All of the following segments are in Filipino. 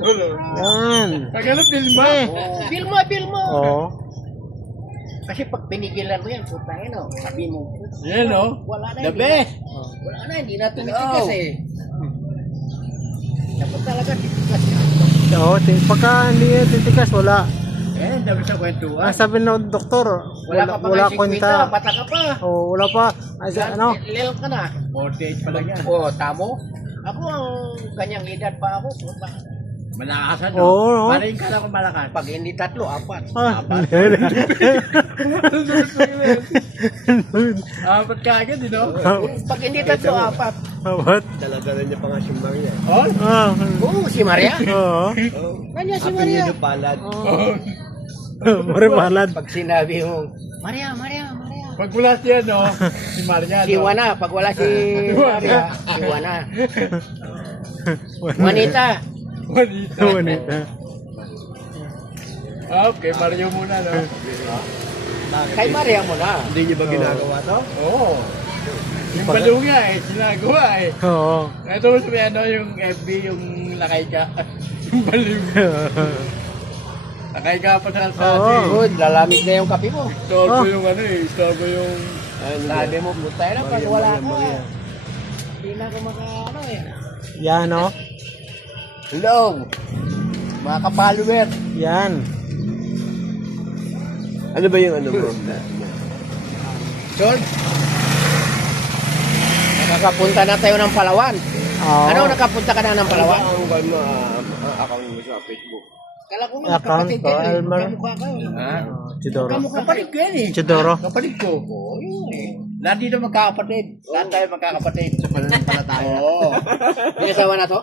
Yan. Pagano filma? Filmo. Oo. Kasi pag pinigilan mo yan, puta yan o. Sabi mo, Yan o. wala na. The best. Wala na, hindi na tumitigas eh. Dapat talaga titigas yan. Oo, pagka hindi yan titikas, wala. Eh, dami sa kwentuhan. Sabi ng doktor, Wala ka pa wala nga 50, kwenta. bata ka pa. Oo, wala pa. Ay, ano? Lil ka na. 48 pa lang yan. Oo, tamo. Ako ang kanyang edad pa ako. Puta. Malakasan Oo, no? no? Parehin ka lang kung malakas. Pag hindi tatlo, apat. Ah, Apat ka agad, you know? Pag hindi tatlo, apat. What? Talaga rin niya pa nga si Maria. Oh? Ah, Oo, si Maria. oo. Kanya si Apelido Maria. palad. Marimalad. Pag sinabi mo, Maria. Pag wala siya, no? Si Maria, Si no? Juana, pag wala si Maria, si Juana. Juanita. Juanita. Juanita. Okay, Mario muna, no? Kay Maria mo na. Hindi niyo ba ginagawa to? Oo. Yung balunga eh, sinagawa eh. Oo. Ito mo sabi ano, yung FB, yung lakay ka. Yung balunga. Lakay ka pa sa kalsada eh. Good, lalamig na yung kape mo. Istorbo yung ano eh, istorbo yung... Sabi mo, puta na pag wala ka. Hindi na ako ano eh. Yan, no? Hello, mga ka-follower. Yan. Ano ba yung ano mo? George, nakapunta na tayo ng Palawan. Oo. Ano, nakapunta ka na ng Palawan? Ang account mo sa Facebook. Kala ko nga, kapatid ko, Elmer. Kamukha ka. Ha? Chidoro. Kapatid ko yan eh. Chidoro. Kapatid ko. Oo, yun eh. Lahat dito magkakapatid. Lahat tayo magkakapatid. Sa pananampalataya. Oo. Pinasawa na to?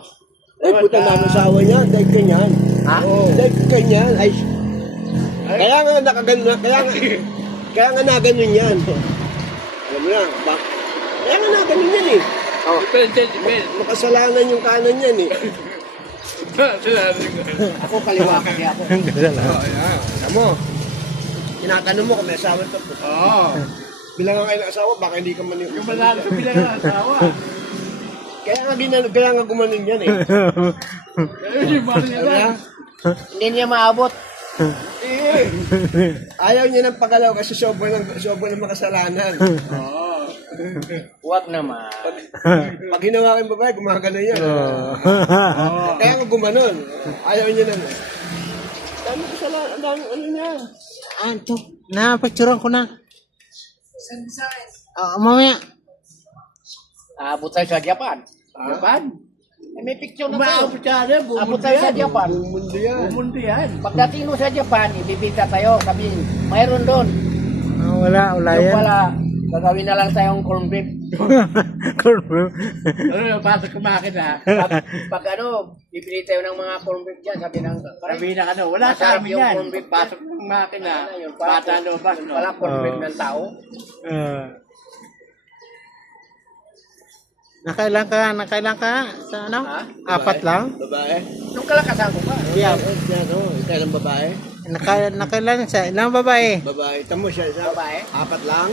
Ay, puta na asawa niya. Dahil kanyan. Ha? Dahil kanyan. Ay, kaya nga nakaganon. Kaya nga naganon yan. Alam mo na, kaya nga naganon yan eh. Depende. Makasalanan yung kanan yan eh. Ako kaliwa kasi ako. Alam mo, tinatanong mo kung may asawa ito. Oo. Bilang kayo ng asawa, baka hindi ka man yung... Yung manalo sa bilang ng asawa. Kaya nga gumanon yan eh. Yung Maria lang. Hindi niya maabot. Ayaw niya ng pagalaw kasi sobrang makasalanan. Oo. Huwag naman. Pag hinawa kang babae, gumagano yan. Oo. Kaya nga gumanon. Ayaw niya ng... Dami kasalanan, ang dami ano niya. Ah, ito. Napicturean ko na. Mamaya. Abot tayo sa Japan. Japan? Eh, may picture na tayo. Umaabot siya na. Abot tayo sa Japan. Buong mundo yan. Bumundo yan. Pagdating mo sa Japan, ibibita tayo. Sabihin, mayroon doon. Wala Yung yan. pala, gagawin na lang tayong corn beef. Ano, pasok ka makina. Pag ano, bibili tayo ng mga corn beef dyan. Sabi ng, Sabihin na ano, wala sa Masarap amin yung yan. corn beef Pasok ng makina. Yung Bata lumabas, no? Wala corn beef ng tao. Nakailan ka? Sa ano? Ha? Apat lang? Babae? Nung kalakasan ko pa. Yeah. Kailan babae? Nakailan siya? Ilang babae? Babae. Tamo siya. Babae. Apat lang.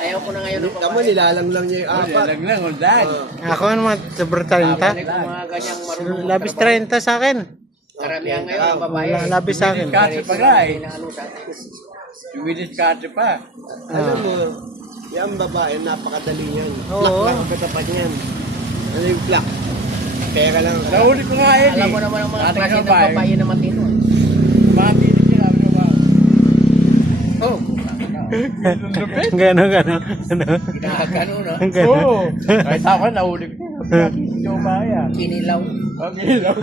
Ayaw ko na ngayon ng Tamo, babae. nilalang lang niya yung apat. Lang, undan. Ako naman, sobrang 30. Mga ganyang marunong Labis 30 sa akin. karamihan ngayon ang babae. Labis sa akin. Kasi pa nga eh. Ano sa atin. Yung winiskarte pa. Alam mo, yung babae, napakadali niyan. Oo. Plak lang ang katapat niyan. Ano yung plak? Kaya ka lang. Nahuli ko nga yun eh. Alam mo naman ang mga Ating klase ng babae. babae na matino. Mga tinig sila, ano ba? Oh, Gano'n. ginagano no? Oo. Kahit ako, nahuli ko. Yung bahay ah. Kinilaw. Okay lang.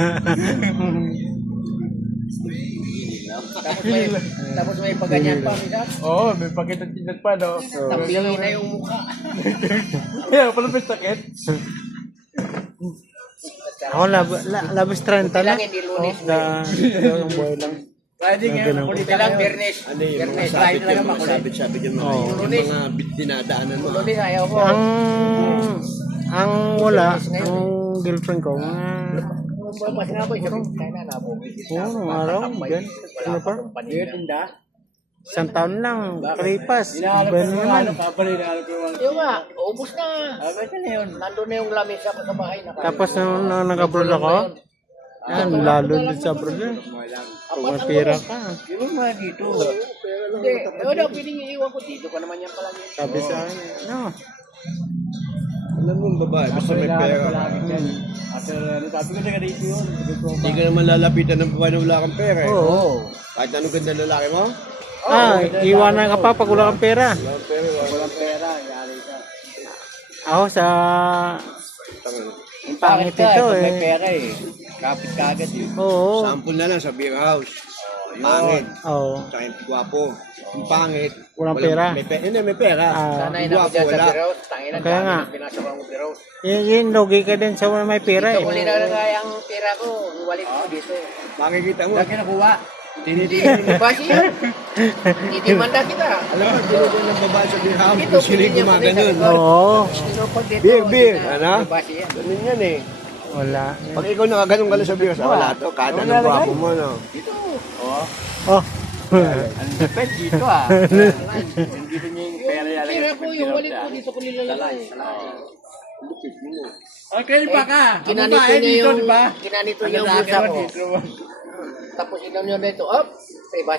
Tapos may paganyan pa, minsan. Oo, may pakitat-kitat pa, no? Tapili na yung mukha. Kaya, pala may sakit. Ako, labis 30 Lang lang. hindi lunes. Ang buhay lang. Pwede nga, makulit Hindi lang bernes. Ano yung mga Bernes. sabit talaga yung mga makulit. sabit yung mga Oo. yung mga dinadaanan mo. Lunes ayaw ko. Ang wala, ang girlfriend ko, Mas nga ba yung kaya na nabo. Oo, araw, gan. Ano pa? Tinda. Isang taon lang, kalipas. Inahalap Iba ko na yung naman. ano, kapal, inahalap ko yung Yung nga, ubus na. Ano na yun? Nandun na yung lamesa ko sa bahay. Tapos nung nag-abroad ako, Yan, lalo din sa abroad yan. Kung may pera ka. Di ba mga dito? Hindi, wala, piling iiwan ko dito pa naman yan pala. Sabi sa akin, no. Alam mo yung babae, basta may pera. After, sabi ko na dito yun. Hindi ka naman lalapitan ng babae na wala kang pera eh. Oo. Kahit anong ganda ng lalaki mo, Ah, iwanan ka pa pag wala kang pera. wala kang pera. Walang pera, yari ka. Ako sa... Yung Pangit ka, ito, pag may eh. pera eh. Kapit ka agad eh. Oo. Sample na lang sa beer house. Pangit. Oo. Tsaka yung gwapo. Yung pangit. Walang pera. Hindi, may pera. Ah, Sanay Yung na ako gwapo, dyan sa wala. Biros. Tanginan, Kaya nga. pinasok ang Biros. yun, logi ka din sa may pera Ito eh. kung linalagay ang pera ko, iwalit ko dito. Makikita mo. Lagi nakuha. Hindi, basi yan. Titimanda kita. Alam mo, tinutunan ng babae sa beer house. Ito, Kung sino yung pinili niya gumaganon. pa rin. Oo. Tinupag dito. Beer, beer. hindi na. Ano? Basi yan. Ganun yan eh. Wala. Pag ikaw nakaganon ka lang sa beer house, wala to. Kada ng gwapo mo, no? Oh. Ang depend dito ah. Dito niya yung pera yan. Pera ko, yung walit ko dito ko nilalagay. Okay pa ka. Ang Kinanito babae niya dito, yung, di ba? kinanito Ang niya yung lalaki bulsa mo ko. dito. Tapos inaw niya dito, up, sa iba